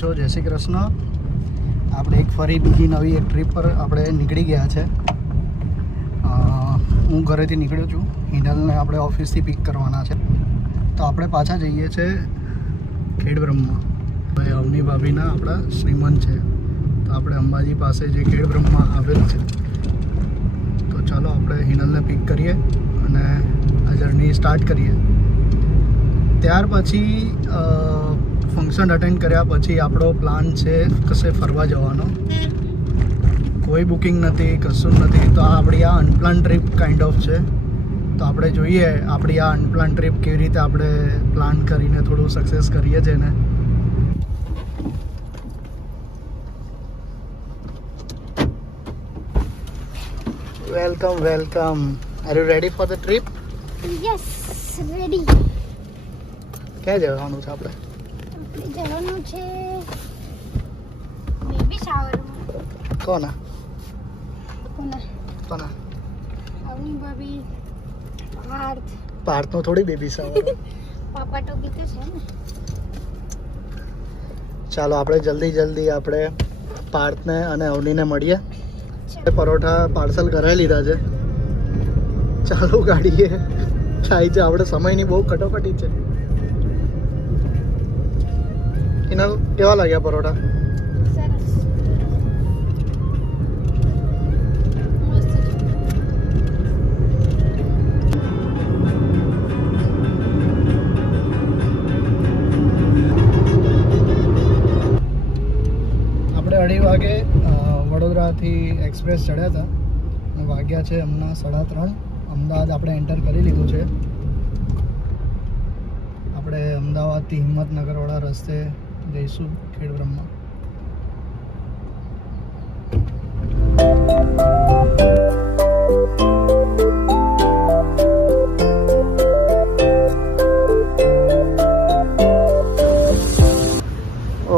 છો? જય શ્રી કૃષ્ણ. આપણે એક ફરી બીજી નવી એક ટ્રીપ પર આપણે નીકળી ગયા છે. હું ઘરેથી નીકળ્યો છું. હિનલને આપણે ઓફિસથી પિક કરવાના છે. તો આપણે પાછા જઈએ છીએ ખેડબ્રહ્મા. ભાઈ અવની ભાભીના આપણા શ્રીમંત છે. તો આપણે અંબાજી પાસે જે ખેડબ્રહ્મા આવેલ છે, તો ચાલો આપણે હિનલને પિક કરીએ અને આ જર્ની સ્ટાર્ટ કરીએ. ત્યાર પછી ફંક્શન અટેન્ડ કર્યા પછી આપણો પ્લાન છે કશે ફરવા જવાનો. કોઈ બુકિંગ નથી, કશું નથી. તો આ આપણી આ અનપ્લાન ટ્રીપ કાઇન્ડ ઓફ છે. તો આપણે જોઈએ આપણી આ અનપ્લાન ટ્રીપ કેવી રીતે આપણે પ્લાન કરીને થોડું સક્સેસ કરીએ છીએ ને. Welcome welcome. Are you ready for the trip? Yes, ready. ક્યાં જવાનું છે આપણે? જવાનું છે બેબી શાવર. કોના કોના? કોના? અવની ભાભી, પાર્થનો થોડી બેબી શાવર. પાપા તો બીતો છે ને. ચાલો આપણે જલ્દી આપણે પાર્થને અને અવનીને મળીએ. પરોઠા પાર્સલ કરાવી લીધા છે. ચાલો ગાડીએ થાય છે. આપણે સમયની બહુ કટોકટી છે. હિનલ, કેવા લાગ્યા પરોઠા? સરસ, મસ્ત છે. આપણે 2:30 વાગે વડોદરાથી એક્સપ્રેસ ચડ્યા હતા અને વાગ્યા છે હમણાં 3:30. અમદાવાદ આપણે એન્ટર કરી લીધું છે. આપણે અમદાવાદથી હિંમતનગરવાળા રસ્તે જઈશું ખેડબ્રહ્મા.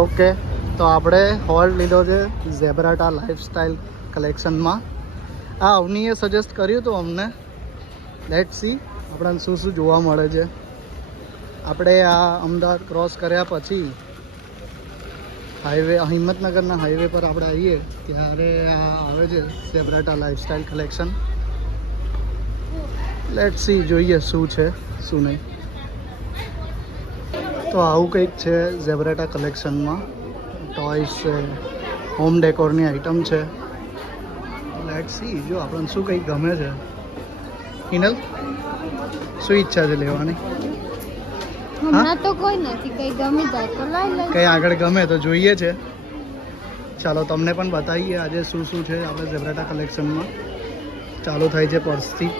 ઓકે, તો આપણે હોલ્ટ લીધો છે ઝેબ્રાટા લાઈફસ્ટાઈલ કલેક્શનમાં. આ અવનીએ સજેસ્ટ કર્યું હતું અમને. લેટ્સ સી આપણને શું શું જોવા મળે છે. આપણે આ અમદાવાદ ક્રોસ કર્યા પછી હાઈવે, હિંમતનગરના હાઈવે પર આપણે આવીએ ત્યારે આ આવે છે ઝેબ્રાટા લાઈફસ્ટાઈલ કલેક્શન. લેટ્સ સી, જોઈએ શું છે શું નહીં. તો આવું કંઈક છે ઝેબ્રાટા કલેક્શનમાં. ટોયસ છે, હોમ ડેકોરની આઇટમ છે. લેટ્સ સી, જો આપણને શું કંઈક ગમે છે. હિનલ, શું ઈચ્છા છે લેવાની? હમણાં તો કોઈ નથી, કઈ ગમી જાય તો લઈ લે. કંઈ આગળ ગમે તો જોઈએ છે. ચાલો તમને પણ બતાવીએ આજે શું શું છે આપણે ઝેબ્રાટા કલેક્શનમાં. ચાલુ થાય છે પર્સથી.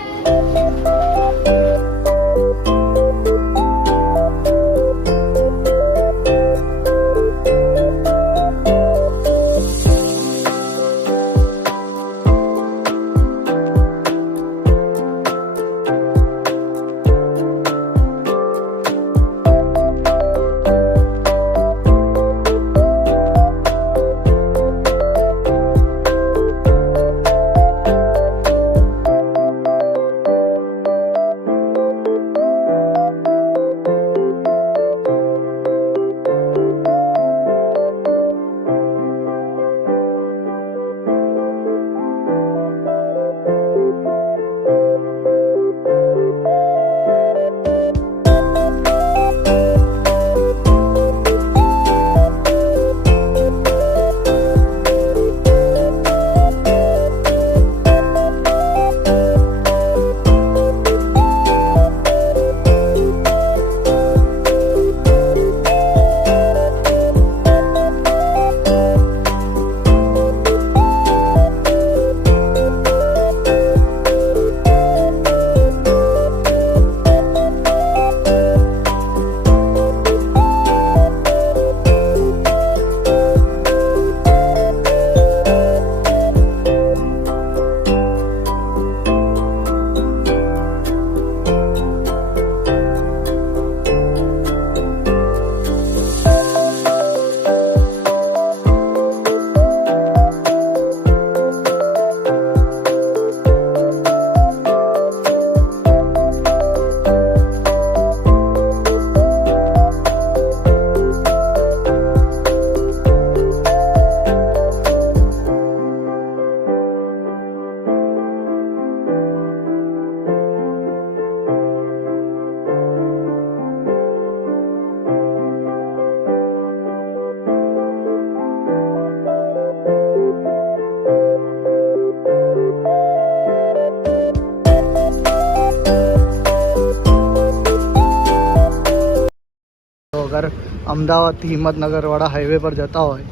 અમદાવાદથી હિંમતનગરવાળા હાઈવે પર જતા હોય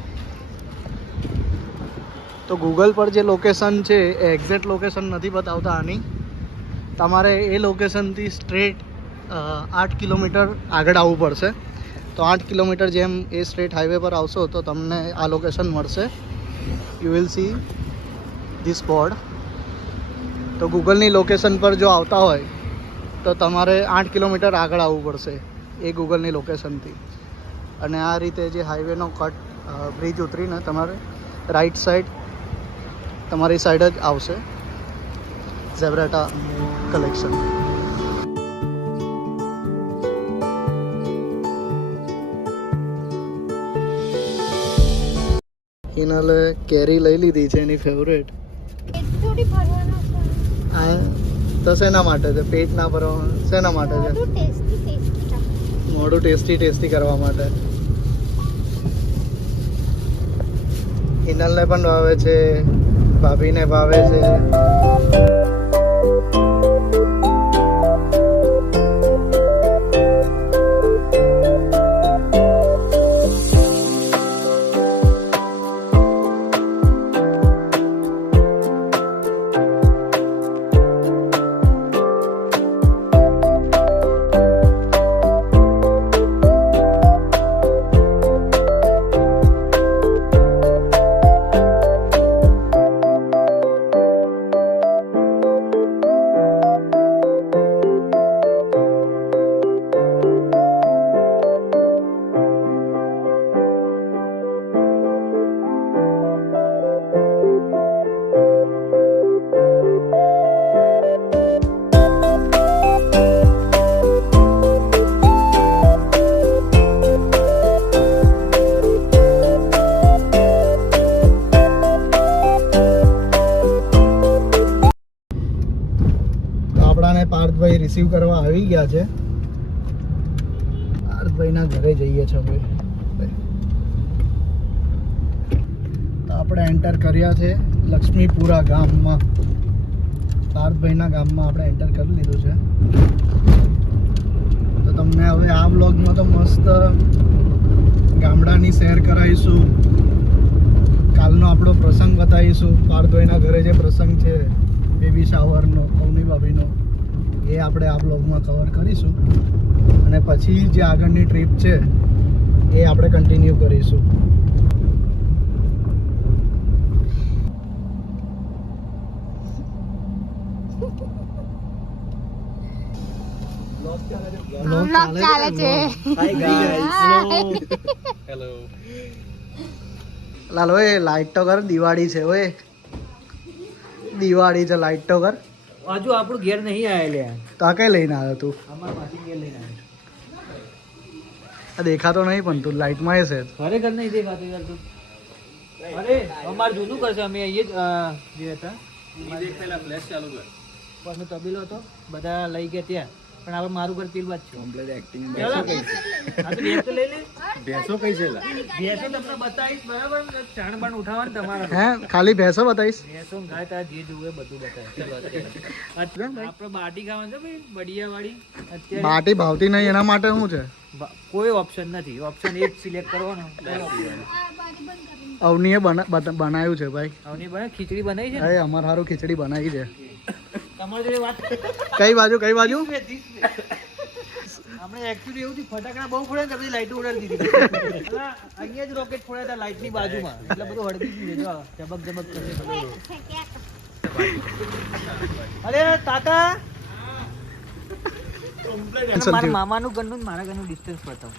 તો ગૂગલ પર જે લોકેશન છે એ એક્ઝેક્ટ લોકેશન નથી બતાવતા આની. તમારે એ લોકેશનથી સ્ટ્રેટ 8 કિલોમીટર આગળ આવવું પડશે. તો 8 કિલોમીટર જેમ એ સ્ટ્રેટ હાઈવે પર આવશો તો તમને આ લોકેશન મળશે. You will see this board. તો ગૂગલની લોકેશન પર જો આવતા હોય તો તમારે 8 કિલોમીટર આગળ આવવું પડશે એ ગૂગલની લોકેશનથી. અને આ રીતે જે હાઈવેનો કટ બ્રિજ ઉતરીને તમારે રાઈટ સાઈડ તમારી સાઈડ જ આવશે ઝેબ્રાટા કલેક્શન. હિનાલે કેરી લઈ લીધી છે એની ફેવરેટ. થોડી ભરવાનો છે. આ તો શેના માટે છે? પેટ ના ભરવા શેના માટે છે? થોડું ટેસ્ટી મોઢું ટેસ્ટી કરવા માટે. હિનલને પણ ભાવે છે, ભાભીને ભાવે છે. આપણાને પાર્થભાઈ રિસીવ કરવા આવી ગયા છે. પાર્થભાઈના ઘરે જઈએ છીએ હવે. તો આપણે એન્ટર કર્યા છે લક્ષ્મીપુરા ગામમાં. પાર્થભાઈના ગામમાં આપણે એન્ટર કરી લીધું છે. તો તમને હવે આ વ્લોગમાં તો મસ્ત ગામડાની સૈર કરાવીશું. કાલનો આપણો પ્રસંગ બતાવીશું. પાર્થભાઈના ઘરે જે પ્રસંગ છે બેબી શાવરનો, અવની ભાભીનો, એ આપણે આ બ્લોગમાં કવર કરીશું. અને પછી જે આગળની ટ્રીપ છે એ આપણે કન્ટિન્યુ કરીશું. વ્લોગ ચાલે છે. Hi guys. હેલો. લાલો એ લાઈટ તો કર, દિવાળી છે ઓય. દિવાળી છે, લાઈટ તો કર. હજુ આપણું ઘેર નહીં આવેલે. તો આ કઈ લઈને આવ્યો તું? અમારા માસી ઘેર લઈને આવ્યો. આ દેખાતો નહીં પણ તું લાઈટમાં એ છે. ખરેખર નહીં દેખાતું યાર તું. અરે અમારે જૂનું કરશે, અમે અહીંયા જ જે હતા ફ્લેશ ચાલુ કર. પછી તબેલો હતો, બધા લઈ ગયા ત્યાં. પણ આપણે મારું ઘર પેલું જ છે. Complete acting. બેસો કઈ છે? આ તો બેસો લઈ લે. બેસો કઈ છે? બેસો તમને બતાવીશ બરાબર. ચાણ બાણ ઉઠાવવાનું તમારે. હે ખાલી ભેંસો બતાવીશ? બેસો ગાય તાર જે જોવે બધું બતાવીશ. આપણે બાટી ખાવાનું છે ભાઈ, બડિયા વાળી. અત્યારે બાટી ભાવતી નહીં એના માટે શું છે? કોઈ ઓપ્શન નથી. ઓપ્શન એક સિલેક્ટ કરવાનો. અવનીએ બનાવ્યું છે ભાઈ. આવની બને ખીચડી બનાવી છે અરે અમાર હારું ખીચડી બનાવી છે. તમારે જોડે વાત કઈ બાજુ કઈ બાજુ? આપણે એક્ચ્યુઅલી એવું થયું, ફટાકડા બહુ ફોડ્યા ને પછી લાઈટ ઉડાડી દીધી. અહીંયા જ રોકેટ ફોડ્યા હતા લાઈટ ની બાજુમાં, એટલે બધું હળગી ગયું છે. જો ચમક ચમક કરે. અરે તાતા, મારા મામાનું ઘરનું ને મારા ઘરનું ડિસ્ટન્સ બતાવો.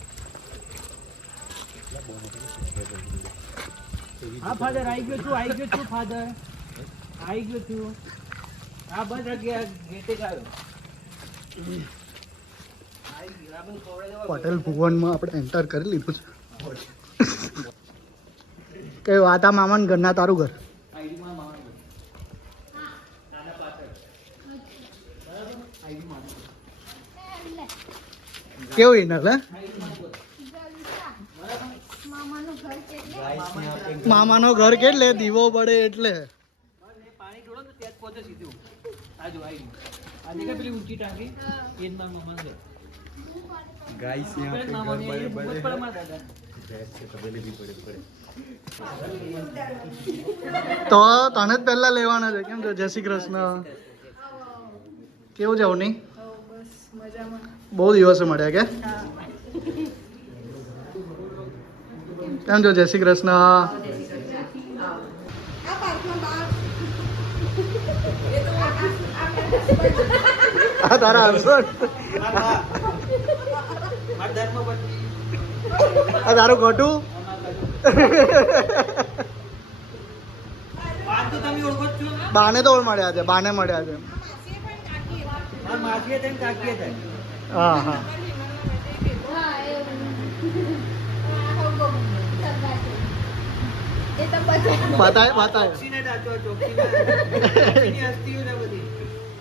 હા ફાધર આવી ગયો છું, આવી ગયો છું ફાધર, આવી ગયો છું. હા બસ ગેટે જ આવ્યો. પટેલ ભુવનમાં આપણે એન્ટર કરી લીધું છે. કઈ વાત આ મામાન ઘરના તારું ઘર? કેવું ઇનર હે? મામાનો ઘર કેટલે દીવો પડે એટલે. પાણી ઢોળો તો ત્યાં જ પહોંચે સીધું. આ જો આવી આ દેખા પેલી ઊંચી ટાંકી એ જ મારા મામાનું ઘર. गाइस यहाँ पे घर बड़े बड़े તો તને જ પહેલા લેવાના છે કેમ છો? જય શ્રી કૃષ્ણ. કેવું છે અવની? બહુ દિવસે મળ્યા કે કેમ છો? જય શ્રી કૃષ્ણ. આ તારા આવશો આ તારું ખોટું. બાને તો મળ્યા છે, બાને મળ્યા છે. હા હા બતાય બતાય.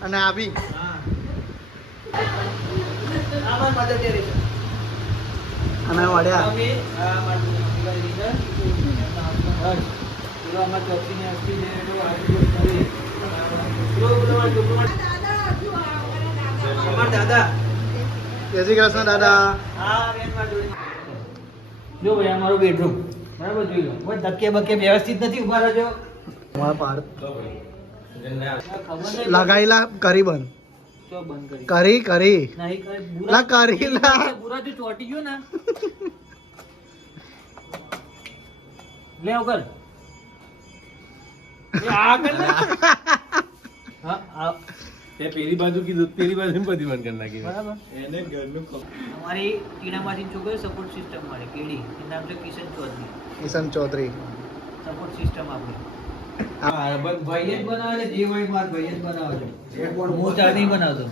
અને આ બી અને મળ્યા. જય શ્રી કૃષ્ણ દાદા. જો ભાઈ અમારું બેડરૂમ બરાબર જોઈ લો. કોઈ ધક્કે બક્કે વ્યવસ્થિત નથી. ઉભા રહેજો. લગાઈલા કરી બંધ ચો બંધ કરી કરી કરી નહીં લા કરી લા. પૂરા જો ચોટી ગયો ને લે કર એ આ કર ને. હા આ ये पहली बाजू की तेरी बाजू में बंद करना की બરાબર. એને ઘરનું અમારી ટીણામાંથી છોકરી સપોર્ટ સિસ્ટમ મળે કેડી એનું નામ છે કિશન ચૌધરી. કિશન ચૌધરી. સપોર્ટ સિસ્ટમ આપણી ભાઈ જ બનાવે છે. જે હોય માર ભાઈ જ બનાવે છે. હું ચા નહીં બનાવતો.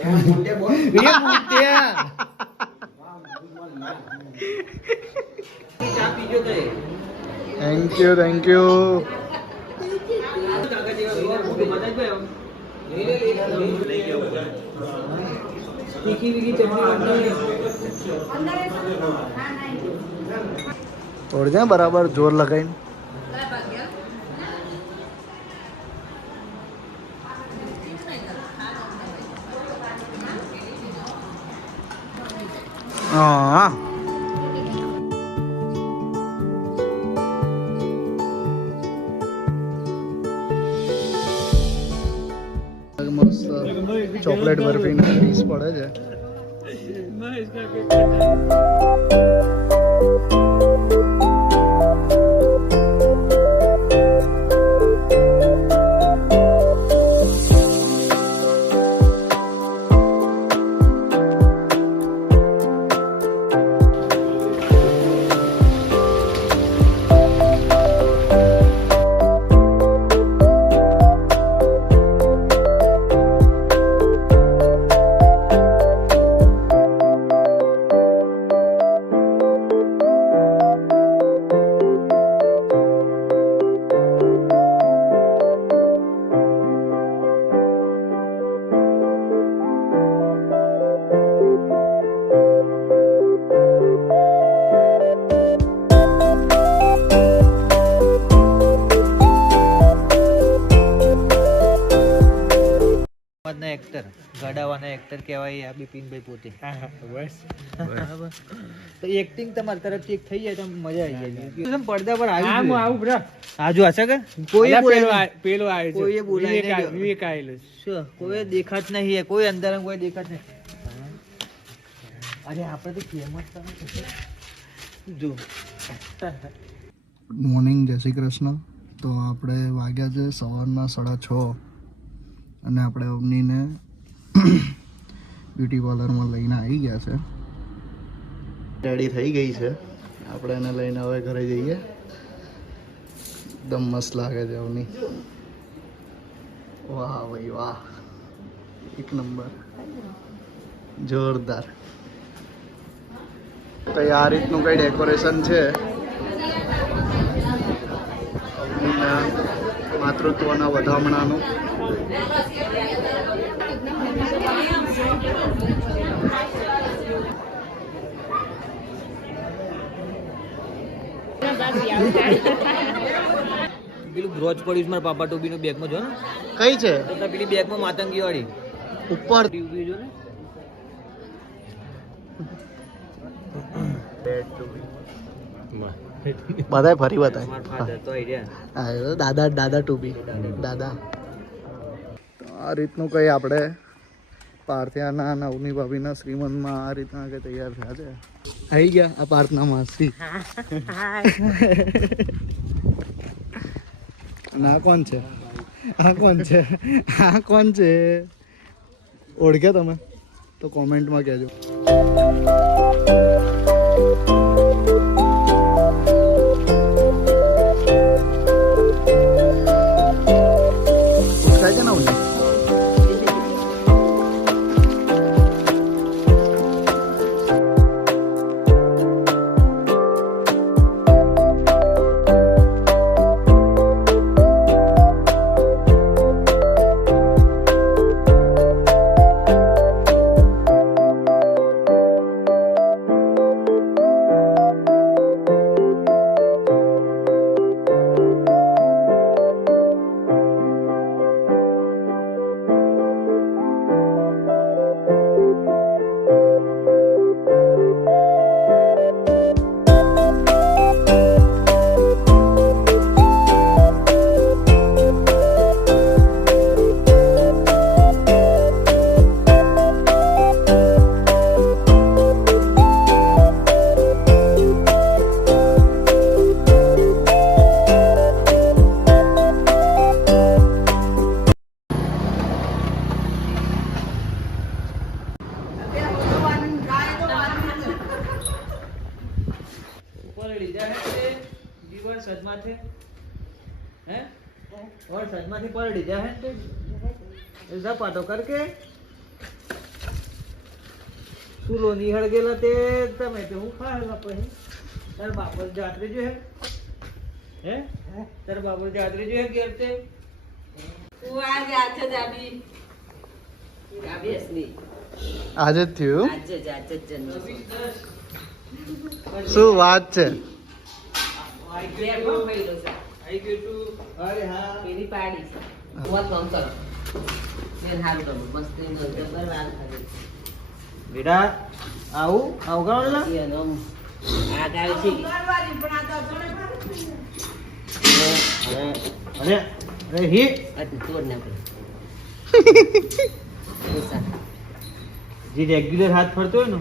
એ મોટિયા. ચા પીજો તો થેન્ક યુ થેન્ક યુ. કાકા જેવા બનાવી ગયો. તીખી બીખી ચટણી તોડ દે બરાબર જોર લગાઈને. હા મસ્ત ચોકલેટ બરફી ના પીસ પડે છે. એક્ટર ગાડાવાના એક્ટર કહેવાય આ બિપિનભાઈ પોતે. બસ બરાબર. તો એક્ટિંગ તમારી તરફથી એક થઈ જાય તો મજા આવી જાય. પડદા પર આવી આવું બ્રા આજુ હશે કે કોઈ પેલો આવે છે કોઈએ બોલાય વિવેક આવેલો શું કોઈ દેખાત નહીં. કોઈ અંદર કોઈ દેખાત નહીં. અરે આપણે તો ફેમસ જો. ગુડ મોર્નિંગ, જય શ્રી કૃષ્ણ. તો આપણે વાગ્યા છે સવારના 6:30 અને આપણે અવનીને બ્યુટી પાર્લરમાં લઈને આવી ગયા છે. રેડી થઈ ગઈ છે. આપણે એને લઈને હવે ઘરે જઈએ. એકદમ મસ્ત લાગે છે અવની. વાહ ભાઈ વાહ, એક નંબર, જોરદાર. તો આ રીતનું કંઈ ડેકોરેશન છે અવનીના માતૃત્વના વધામણાનું. પેલું ગ્રોચ પડ્યું છે મારા પાપા ટોબીનું બેગમાં જો ને. કઈ છે? તો પેલી બેગમાં માતંગી વાળી ઉપર ઉભી જો ને. બધાય ફરી બતાય ફાધર તો આઈડિયા દાદા દાદા ટુબી દાદા તો આ રીતનું કંઈ આપણે પાર્થિયાના નવની ભાભીના શ્રીમંતમાં આ રીતના કંઈ તૈયાર થયા છે આવી ગયા આ પાર્થના માસી ના કોણ છે આ કોણ છે આ કોણ છે ઓળખ્યા તમે તો કોમેન્ટમાં કહેજો ઉઠાય છે ને ઉઠાય સજમાથી હે और सजमाથી પરડી જા હે એસા પાટો કરકે સુલો નિહળ ગેલા તે તમે તે હું ખાયેલા પછી તાર બાપર જાત્રે જો હે તાર બાપર જાત્રે જો હે ઘેર તે તું આજે આછે જાબી ઓબ્વિયસલી આજે જ થયું આજે જ જન્મ શું વાત છે બે બહુ ફેલો છે આઈ ગયો તું અરે હા એની પાડી છે વાત કામ કરો બેન હારું તો મસ્ત નો જબર વાત કરે બેટા આવું આવગાવલા એનો આ ગાવ છે અરે અરે હી આ તોડ ના પડે જે રેગ્યુલર હાથ ફરતો હોય ને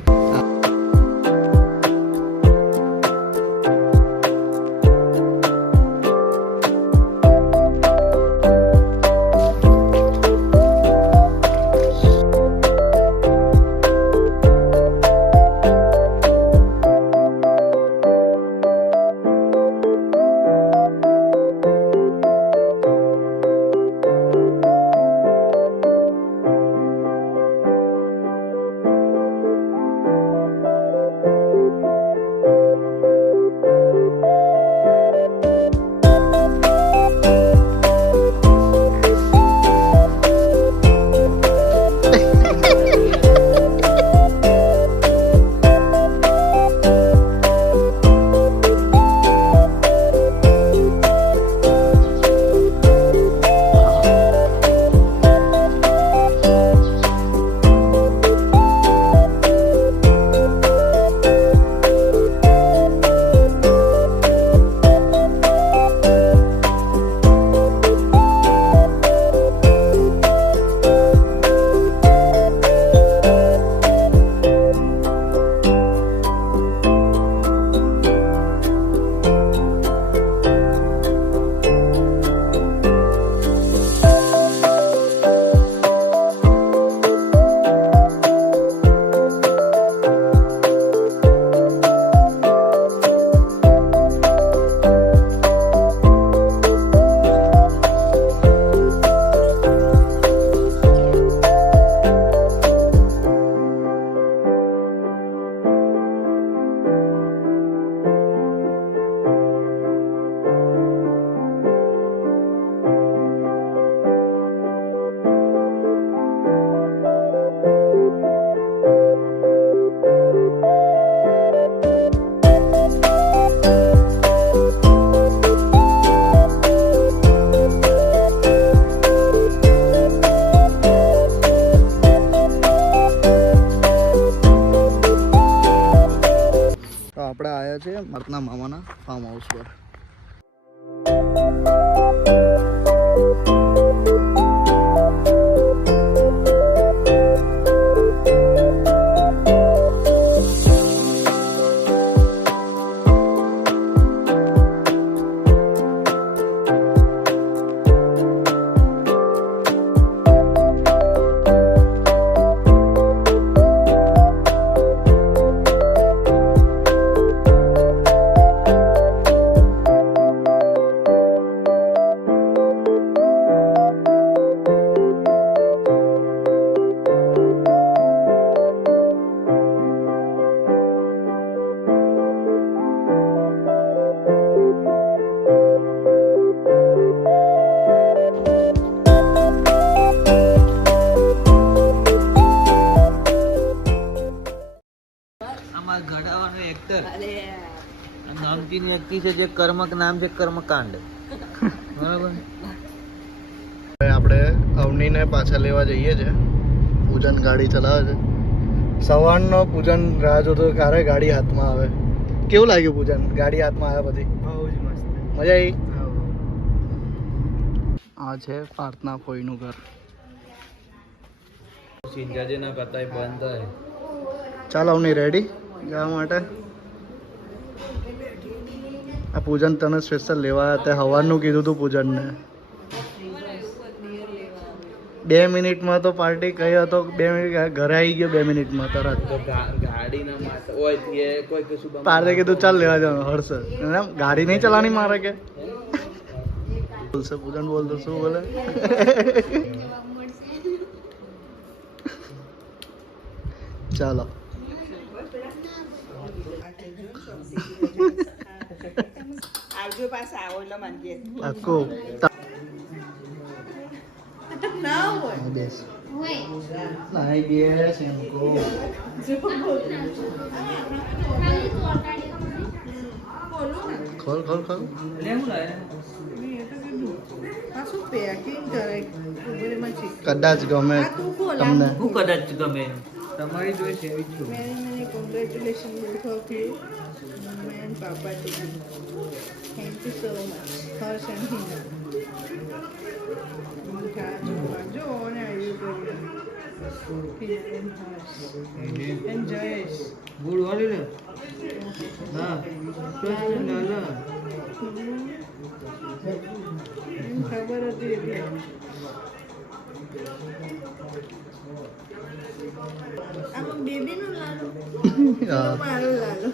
આપણે આવ્યા છે મારના મામાના ફાર્મ હાઉસ પર. અમાર ઘડાવાનો એક્ટર નામચીન વ્યક્તિ છે જે કર્મક નામ છે કર્મકાંડ. બરાબર. હવે આપણે અવનીને પાછા લેવા જઈએ છે. પૂજન ગાડી ચલાવે છે. સવારનો પૂજન રાહ જોતો ક્યારે ગાડી હાથમાં આવે. કેવું લાગ્યું પૂજન ગાડી હાથમાં આવ્યા પછી? બહુ જ મસ્ત. મજા આવી. આ છે પ્રાર્થના ફોઈનું ઘર. સિંજાજે ના કરતા બંધ થાય. ચાલ અવની રેડી જવા માટે. આ પૂજન તને સ્પેશિયલ લેવા તે સવારનું કીધું તું પૂજનને. 2 મિનિટમાં તો પાર્ટી કહી હતો. 2 મિનિટ ઘરે આવી ગયો 2 મિનિટમાં તરત. ગાડી ના મારતા હોય તે કોઈ કશું પાર્લે કીધું ચાલ લેવા જવાનું હર્ષ. એમ ગાડી નહીં ચલાવવાની મારે કે બોલશે પૂજન બોલતો શું બોલે. ચાલો આવજો પાછા આવો એટલે માંગીએ આખું ના હોય બેસ હોય નાઈ બેસ એમ કહો. ખોલ ખોલ ખોલ. પાછું પેકિંગ કરે ઉભરેમાં છે કદાચ ગમે તમને. હું કદાચ ગમે તમારી જોઈ છે એવી જ છું. મેને મને કોંગ્રેચ્યુલેશન બોથ ઓફ યુ મેન પાપા ટુ thank you so much Harsh and Hina જો ને આવ્યું કર્યું એન્ડ જયેશ ગુડ વાળી ને હા કૃષ્ણ લાલા એમ ખબર હતી એટલે આમાં બેબીનું લાલો હા. મારો લાલો